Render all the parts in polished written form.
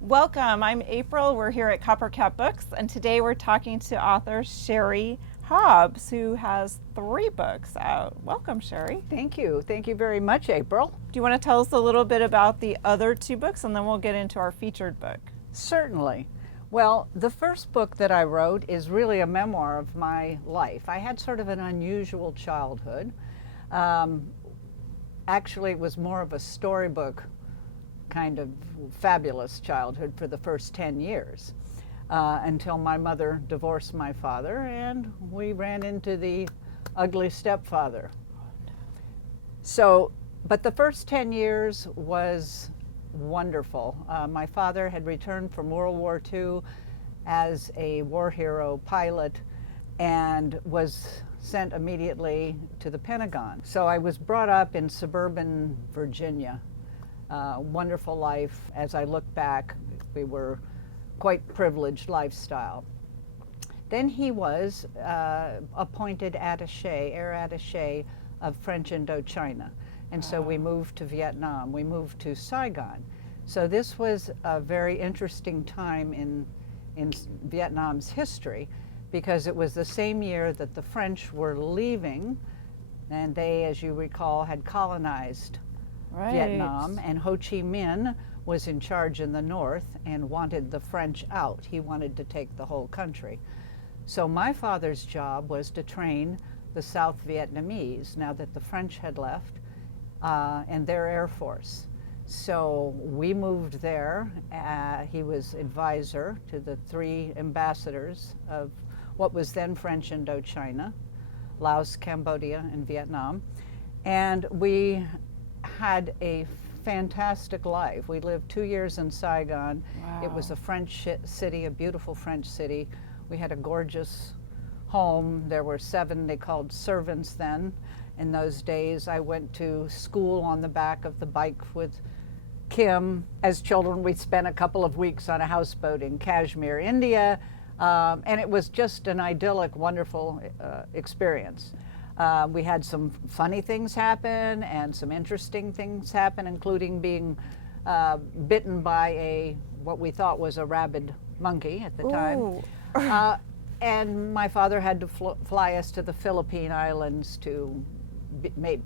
Welcome, I'm April. We're here at Coppercat Books, and today we're talking to author Sherry Hobbs, who has 3 books out. Welcome, Sherry. Thank you. Thank you very much, April. Do you want to tell us a little bit about the other 2 books, and then we'll get into our featured book? Certainly. Well, the first book that I wrote is really a memoir of my life. I had sort of an unusual childhood. Actually, it was more of a storybook kind of fabulous childhood for the first 10 years until my mother divorced my father and we ran into the ugly stepfather. So, but the first 10 years was wonderful. My father had returned from World War II as a war hero pilot and was sent immediately to the Pentagon. So I was brought up in suburban Virginia. Wonderful life. As I look back, we were quite privileged lifestyle. Then he was appointed attaché, air attaché of French Indochina. And so we moved to Vietnam, we moved to Saigon. So this was a very interesting time in Vietnam's history because it was the same year that the French were leaving, and they, as you recall, had colonized Vietnam, and Ho Chi Minh was in charge in the north and wanted the French out. He wanted to take the whole country. So my father's job was to train the South Vietnamese, now that the French had left, and their Air Force. So we moved there. He was advisor to the 3 ambassadors of what was then French Indochina, Laos, Cambodia, and Vietnam. And we had a fantastic life. We lived 2 years in Saigon. Wow. It was a French city, a beautiful French city. We had a gorgeous home. There were 7 they called servants then. In those days, I went to school on the back of the bike with Kim. As children, we spent a couple of weeks on a houseboat in Kashmir, India, and it was just an idyllic, wonderful experience. We had some funny things happen and some interesting things happen, including being bitten by what we thought was a rabid monkey at the time. And my father had to fly us to the Philippine Islands to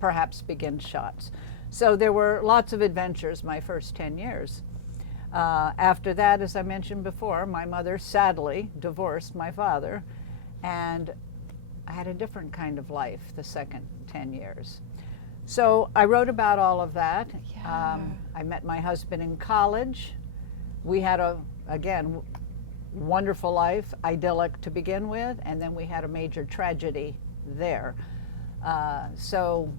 perhaps begin shots. So there were lots of adventures my first 10 years. After that, as I mentioned before, my mother sadly divorced my father, and I had a different kind of life the second 10 years. So I wrote about all of that. Yeah. I met my husband in college. We had again, wonderful life, idyllic to begin with, and then we had a major tragedy there. So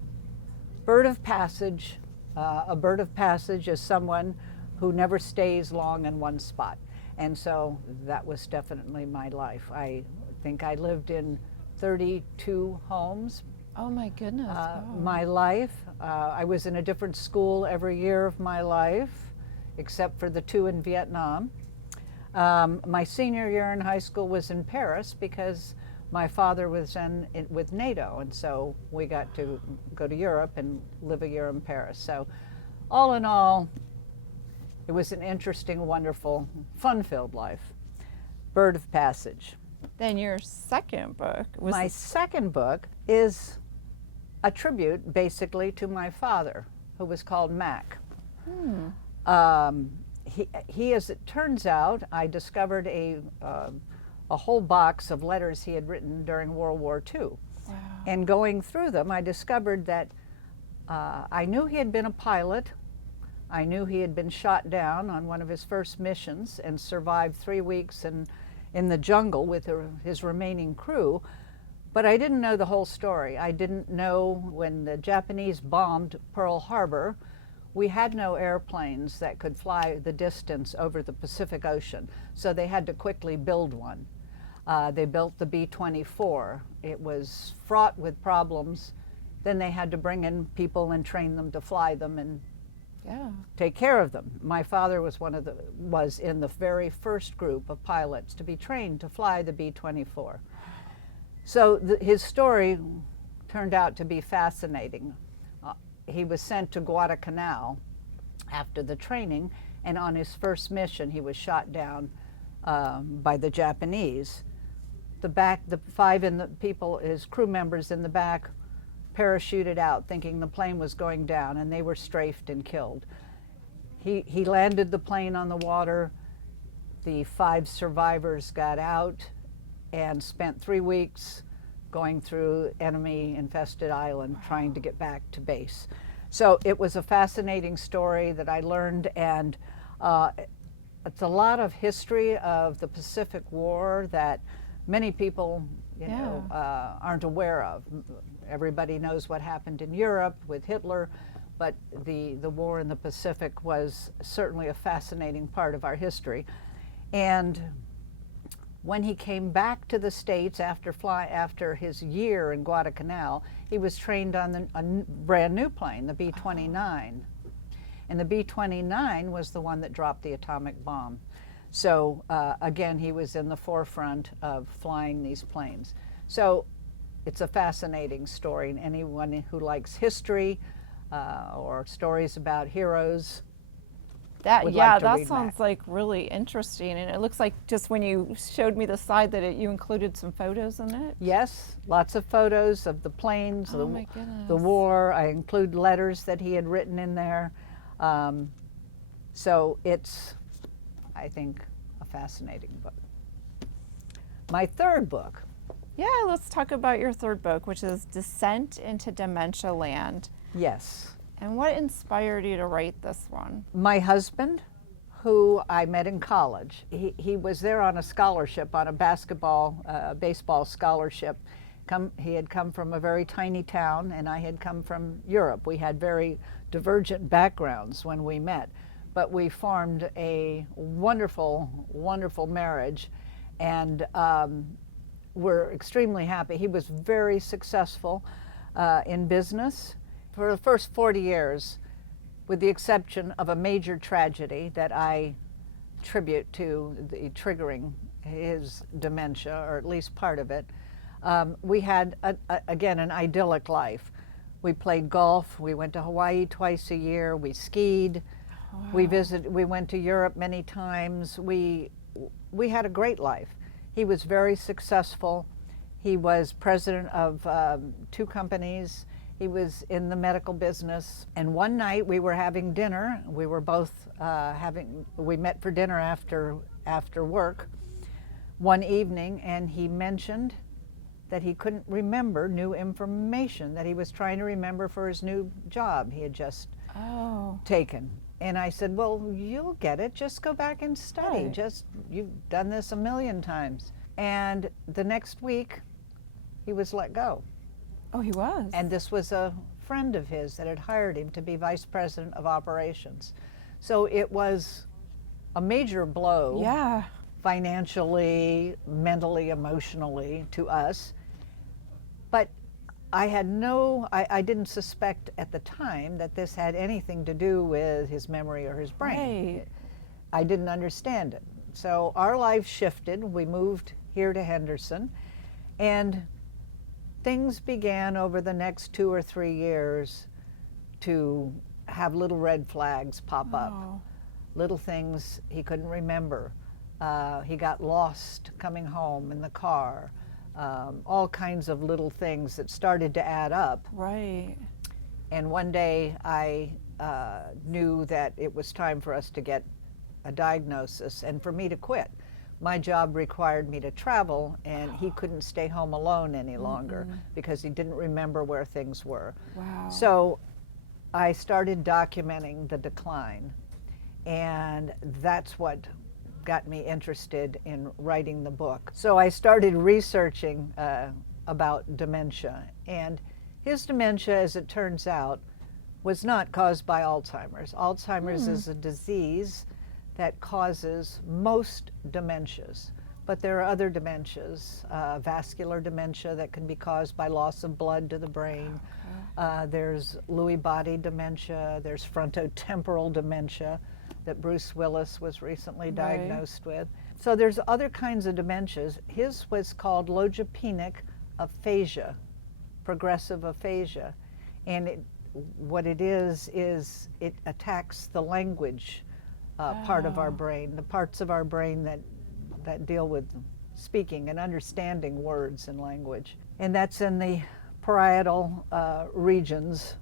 bird of passage, a bird of passage is someone who never stays long in one spot. And so that was definitely my life. I think I lived in 32 homes. Oh my goodness. Wow. My life, I was in a different school every year of my life, except for the 2 in Vietnam. My senior year in high school was in Paris because my father was with NATO, and so we got to go to Europe and live a year in Paris. So all in all, it was an interesting, wonderful, fun-filled life. Bird of passage. Then your second book was... My second book is a tribute, basically, to my father, who was called Mac. He, as it turns out, I discovered a whole box of letters he had written during World War II. Wow. And going through them, I discovered that I knew he had been a pilot. I knew he had been shot down on one of his first missions and survived 3 weeks in the jungle with his remaining crew, but I didn't know the whole story. I didn't know when the Japanese bombed Pearl Harbor, we had no airplanes that could fly the distance over the Pacific Ocean, so they had to quickly build one. They built the B-24. It was fraught with problems. Then they had to bring in people and train them to fly them and take care of them. My father was was in the very first group of pilots to be trained to fly the B-24. So his story turned out to be fascinating. He was sent to Guadalcanal after the training, And on his first mission, he was shot down by the Japanese. The five people, his crew members in the back, parachuted out thinking the plane was going down, and they were strafed and killed. He landed the plane on the water. The 5 survivors got out and spent 3 weeks going through enemy-infested island trying to get back to base. So it was a fascinating story that I learned, and it's a lot of history of the Pacific War that many people aren't aware of. Everybody knows what happened in Europe with Hitler, but the war in the Pacific was certainly a fascinating part of our history. And when he came back to the States after his year in Guadalcanal, he was trained on a brand new plane, the B-29. And the B-29 was the one that dropped the atomic bomb. So again, he was in the forefront of flying these planes. So it's a fascinating story, and anyone who likes history or stories about heroes would like to read sounds like really interesting. And it looks like, just when you showed me the side, that you included some photos in it. Yes, lots of photos of the planes, My goodness. the war. I include letters that he had written in there. So it's, I think, a fascinating book. My third book. Yeah, let's talk about your third book, which is Descent into Dementialand. Yes. And what inspired you to write this one? My husband, who I met in college, he was there on a scholarship, on a baseball scholarship. He had come from a very tiny town, and I had come from Europe. We had very divergent backgrounds when we met, but we formed a wonderful, wonderful marriage, and we're extremely happy. He was very successful in business. For the first 40 years, with the exception of a major tragedy that I attribute to the triggering his dementia, or at least part of it, we had, again, an idyllic life. We played golf, we went to Hawaii twice a year, we skied, we went to Europe many times. We had a great life. He was very successful. He was president of 2 companies. He was in the medical business. And one night we were having dinner. We were both we met for dinner after work one evening, and he mentioned that he couldn't remember new information that he was trying to remember for his new job he had just taken. And I said, well, you'll get it. Just go back and study. Right. You've done this a million times. And the next week, he was let go. Oh, he was? And this was a friend of his that had hired him to be vice president of operations. So it was a major blow. Yeah. Financially, mentally, emotionally to us. But I didn't suspect at the time that this had anything to do with his memory or his brain. Right. I didn't understand it. So our lives shifted. We moved here to Henderson, and things began over the next 2 or 3 years to have little red flags pop up. Little things he couldn't remember. He got lost coming home in the car. All kinds of little things that started to add up. Right. And one day I knew that it was time for us to get a diagnosis and for me to quit. My job required me to travel, and he couldn't stay home alone any longer because he didn't remember where things were. Wow. So I started documenting the decline, and that's what got me interested in writing the book. So I started researching about dementia, and his dementia, as it turns out, was not caused by Alzheimer's. Alzheimer's is a disease that causes most dementias, but there are other dementias, vascular dementia that can be caused by loss of blood to the brain. There's Lewy body dementia, there's frontotemporal dementia that Bruce Willis was recently diagnosed with. So there's other kinds of dementias. His was called logopenic aphasia, progressive aphasia. And what it is it attacks the language part of our brain, the parts of our brain that deal with speaking and understanding words and language. And that's in the parietal regions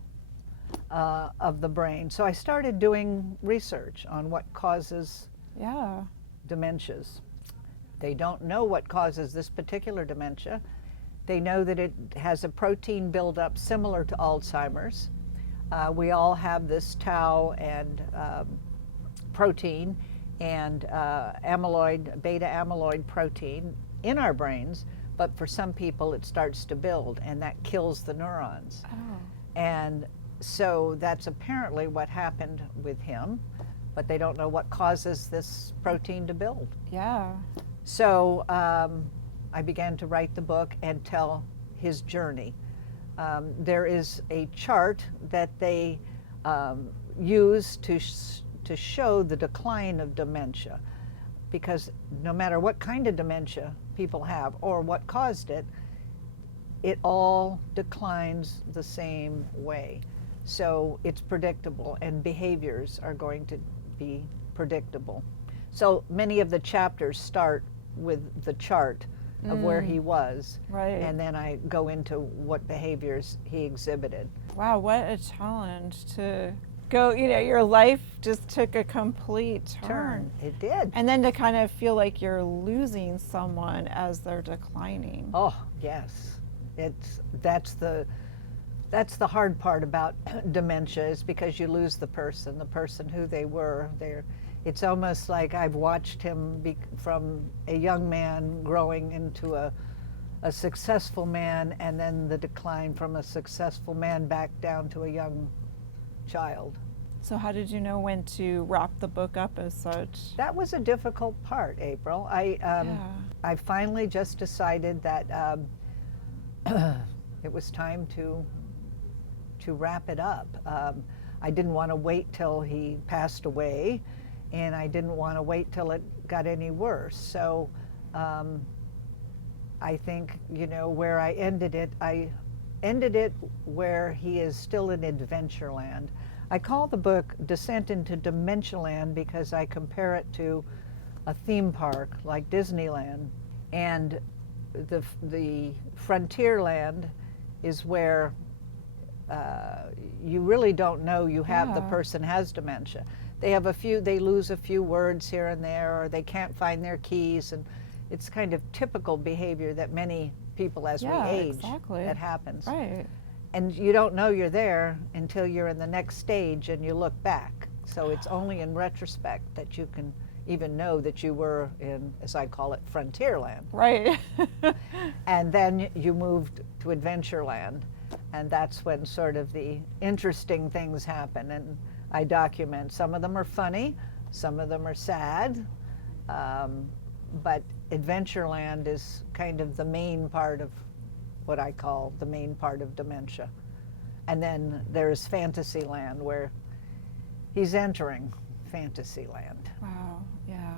of the brain. So I started doing research on what causes dementias. They don't know what causes this particular dementia. They know that it has a protein buildup similar to Alzheimer's. We all have this tau and protein and beta amyloid protein in our brains, but for some people it starts to build and that kills the neurons. And so that's apparently what happened with him, but they don't know what causes this protein to build. So I began to write the book and tell his journey. There is a chart that they use to show the decline of dementia, because no matter what kind of dementia people have or what caused it, it all declines the same way. So it's predictable, and behaviors are going to be predictable. So many of the chapters start with the chart of where he was, and then I go into what behaviors he exhibited. Wow, what a challenge to go, your life just took a complete turn. It did. And then to kind of feel like you're losing someone as they're declining. Oh, yes. That's the hard part about dementia, is because you lose the person who they were. It's almost like I've watched him from a young man growing into a successful man, and then the decline from a successful man back down to a young child. So how did you know when to wrap the book up as such? That was a difficult part, April. I finally just decided that it was time to wrap it up. I didn't want to wait till he passed away, and I didn't want to wait till it got any worse. So I think, where I ended it where he is still in Adventureland. I call the book Descent into Dementialand because I compare it to a theme park like Disneyland. And the Frontierland is where you really don't know you have the person has dementia. They lose a few words here and there, or they can't find their keys, and it's kind of typical behavior that many people as we age, that happens. Right. And you don't know you're there until you're in the next stage and you look back. So it's only in retrospect that you can even know that you were in, as I call it, Frontierland. Right. And then you moved to Adventureland, and that's when sort of the interesting things happen. And I document. Some of them are funny, some of them are sad, but Adventureland is kind of the main part of what I call the main part of dementia. And then there's Fantasyland, where he's entering Fantasyland. Wow, yeah.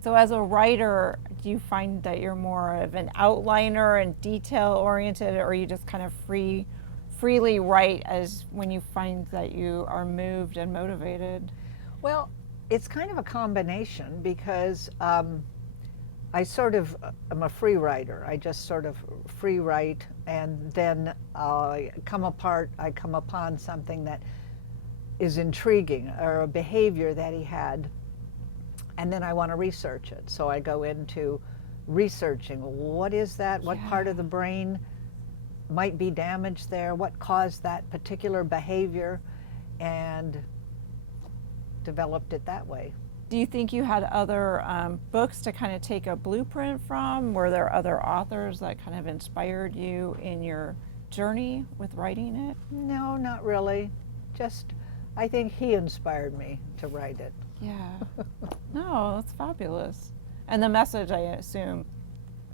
So as a writer, do you find that you're more of an outliner and detail-oriented, or you just kind of freely write as when you find that you are moved and motivated? Well, it's kind of a combination, because I sort of am a free writer. I just sort of free write, and then I come upon something that is intriguing, or a behavior that he had, and then I want to research it. So I go into researching, what is that? What part of the brain might be damaged there? What caused that particular behavior? And developed it that way. Do you think you had other books to kind of take a blueprint from? Were there other authors that kind of inspired you in your journey with writing it? No, not really. Just, I think he inspired me to write it. Yeah. No, that's fabulous. And the message, I assume,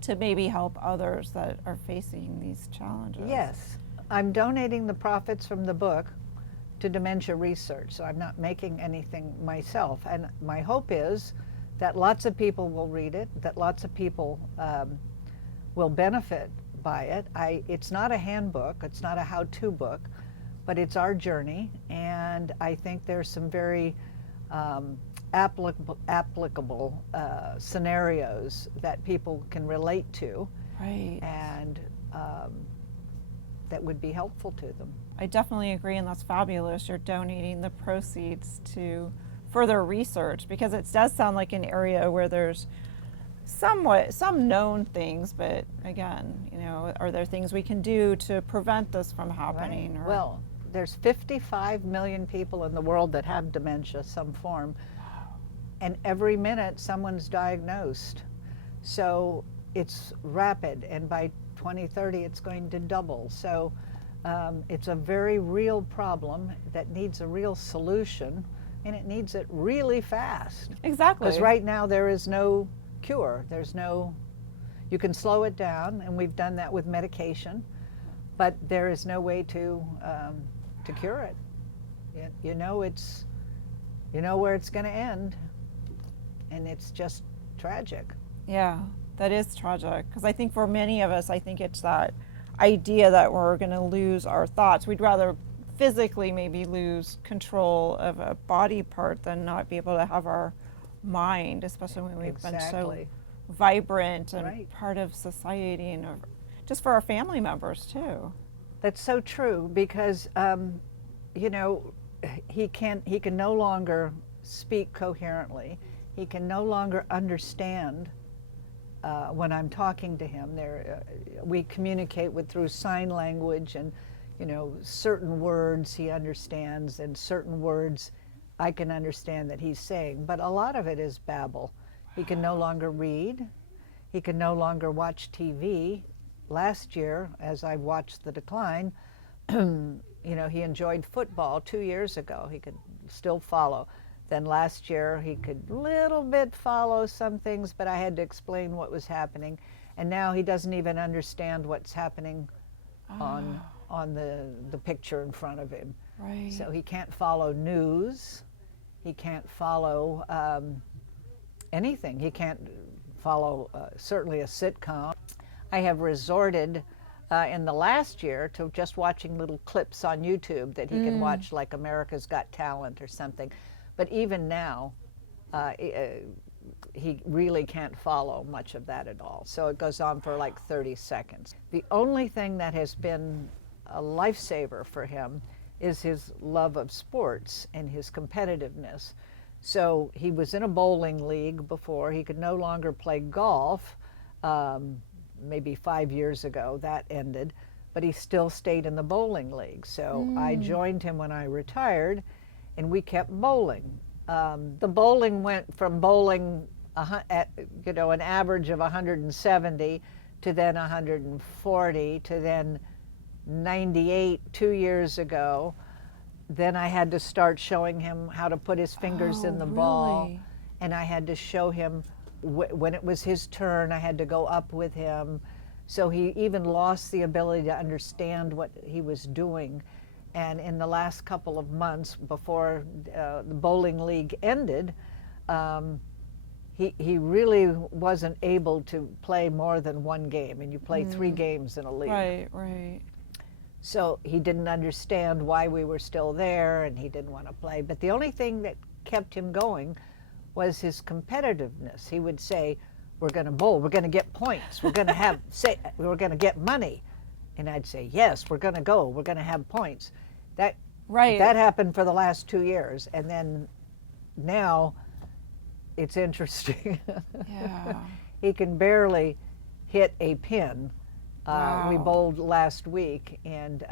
to maybe help others that are facing these challenges. Yes. I'm donating the profits from the book to dementia research, so I'm not making anything myself. And my hope is that lots of people will read it, that lots of people will benefit by it. It's not a handbook, it's not a how-to book, but it's our journey, and I think there's some very applicable scenarios that people can relate to, Right. and that would be helpful to them. I definitely agree, and that's fabulous. You're donating the proceeds to further research, because it does sound like an area where there's some known things, but again, you know, are there things we can do to prevent this from happening? Right. Or, Well, there's 55 million people in the world that have dementia, some form, and every minute someone's diagnosed. So it's rapid, and by 2030 it's going to double. So it's a very real problem that needs a real solution, and it needs it really fast. exactly. Because right now there is no cure. There's no, you can slow it down, and we've done that with medication, but there is no way to cure it. You know it's, you know where it's going to end, and it's just tragic. Yeah, that is tragic, because I think for many of us, I think it's that idea that we're going to lose our thoughts. We'd rather physically maybe lose control of a body part than not be able to have our mind, especially when we've been so Exactly. vibrant and Right. part of society, and just for our family members too. That's so true, because you know, he can no longer speak coherently. He can no longer understand when I'm talking to him. We communicate through sign language, and you know, certain words he understands, and certain words I can understand that he's saying. But a lot of it is babble. He can no longer read. He can no longer watch TV. Last year, as I watched the decline, you know, he enjoyed football 2 years ago. He could still follow. Then last year, he could little bit follow some things, but I had to explain what was happening. And now he doesn't even understand what's happening on the picture in front of him. Right. So he can't follow news. He can't follow anything. He can't follow certainly a sitcom. I have resorted in the last year to just watching little clips on YouTube that he can watch, like America's Got Talent or something. But even now, he really can't follow much of that at all. So it goes on for like 30 seconds. The only thing that has been a lifesaver for him is his love of sports and his competitiveness. So he was in a bowling league before. He could no longer play golf. Maybe 5 years ago that ended, but he still stayed in the bowling league. So I joined him when I retired, and we kept bowling. The bowling went from bowling at, you know, an average of 170 to then 140 to then 98 2 years ago. Then I had to start showing him how to put his fingers in the ball, really? and I had to show him when it was his turn. I had to go up with him. So he even lost the ability to understand what he was doing. And in the last couple of months before the bowling league ended, he really wasn't able to play more than one game, and you play 3 games in a league. Right, right. So he didn't understand why we were still there, and he didn't want to play. But the only thing that kept him going was his competitiveness. He would say, "We're going to bowl. We're going to get points. We're going to have we're going to get money." And I'd say, "Yes, we're going to go. We're going to have points." That happened for the last 2 years, and then now it's interesting. Yeah. He can barely hit a pin. We Wow. bowled last week, and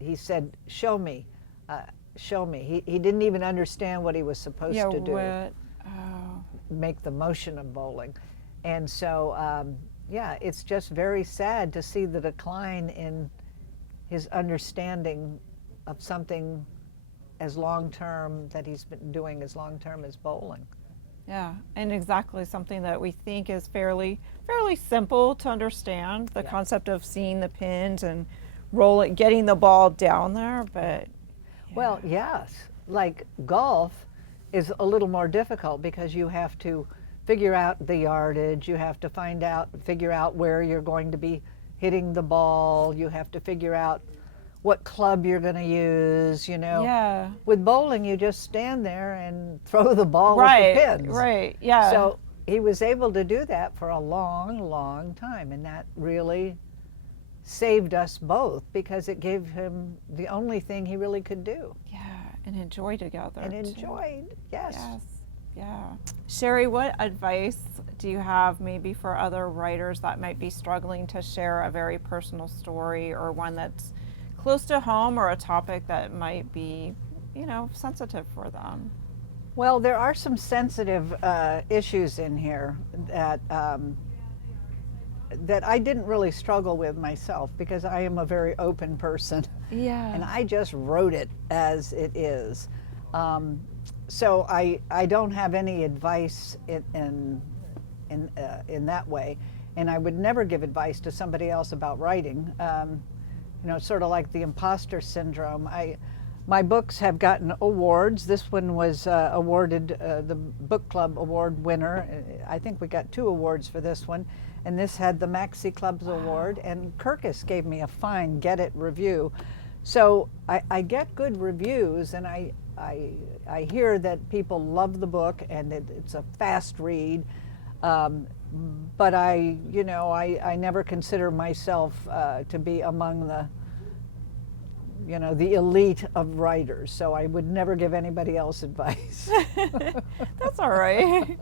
he said, "Show me, show me." He didn't even understand what he was supposed Yeah, to do. what? Oh. Make the motion of bowling. And so, yeah, it's just very sad to see the decline in his understanding of something as long-term that he's been doing as long-term as bowling. Yeah, and exactly something that we think is fairly simple to understand, the Yeah. concept of seeing the pins and getting the ball down there, but Well, yes, like golf is a little more difficult because you have to figure out the yardage, you have to figure out where you're going to be hitting the ball, you have to figure out what club you're going to use, you know. Yeah. With bowling, you just stand there and throw the ball Right. with the pins. Right. Yeah. So he was able to do that for a long, long time, and that really saved us both because it gave him the only thing he really could do. Yeah. And enjoy together. And too. enjoyed, yes. Yes. Yeah. Sherry, what advice do you have maybe for other writers that might be struggling to share a very personal story or one that's close to home or a topic that might be, you know, sensitive for them? Well, there are some sensitive issues in here that that I didn't really struggle with myself because I am a very open person. Yeah. And I just wrote it as it is. So I don't have any advice in that way, and I would never give advice to somebody else about writing. You know, sort of like the imposter syndrome. My books have gotten awards. This one was awarded the book club award winner. I think we got 2 awards for this one, and this had the Maxi Club's award. And Kirkus gave me a fine Get It review. So I get good reviews, and I hear that people love the book and it's a fast read. But I never consider myself to be among the the elite of writers, so I would never give anybody else advice. That's all right.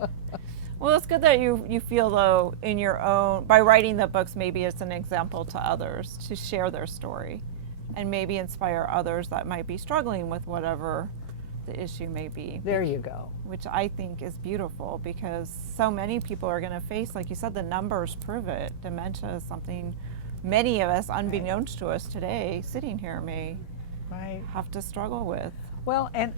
Well, it's good that you feel though in your own, by writing the books, maybe it's an example to others to share their story and maybe inspire others that might be struggling with whatever the issue may be. There you go. Which I think is beautiful because so many people are going to face, like you said, the numbers prove it. Dementia is something many of us, unbeknownst to us today, sitting here may have to struggle with. Well, and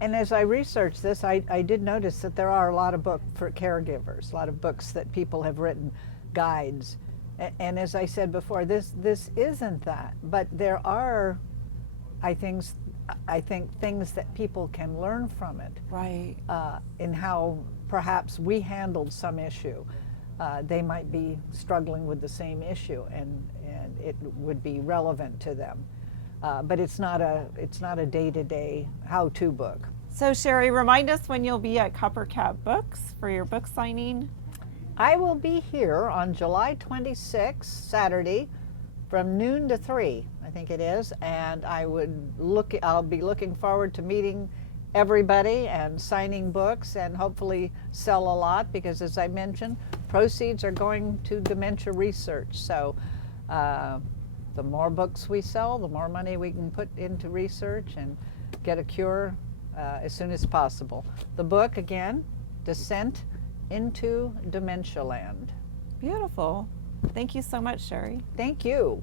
as I researched this, I did notice that there are a lot of books for caregivers, a lot of books that people have written, guides. And as I said before, this isn't that, but there are, I think things that people can learn from it. Right. In how perhaps we handled some issue. They might be struggling with the same issue, and it would be relevant to them. But it's not a day-to-day how-to book. So Sherry, remind us when you'll be at Coppercat Books for your book signing. I will be here on July 26th, Saturday, from noon to 3, I think it is, and I'll be looking forward to meeting everybody and signing books and hopefully sell a lot because, as I mentioned, proceeds are going to dementia research. So the more books we sell, the more money we can put into research and get a cure as soon as possible. The book, again, Descent into Dementialand. Beautiful. Thank you so much, Sherry. Thank you.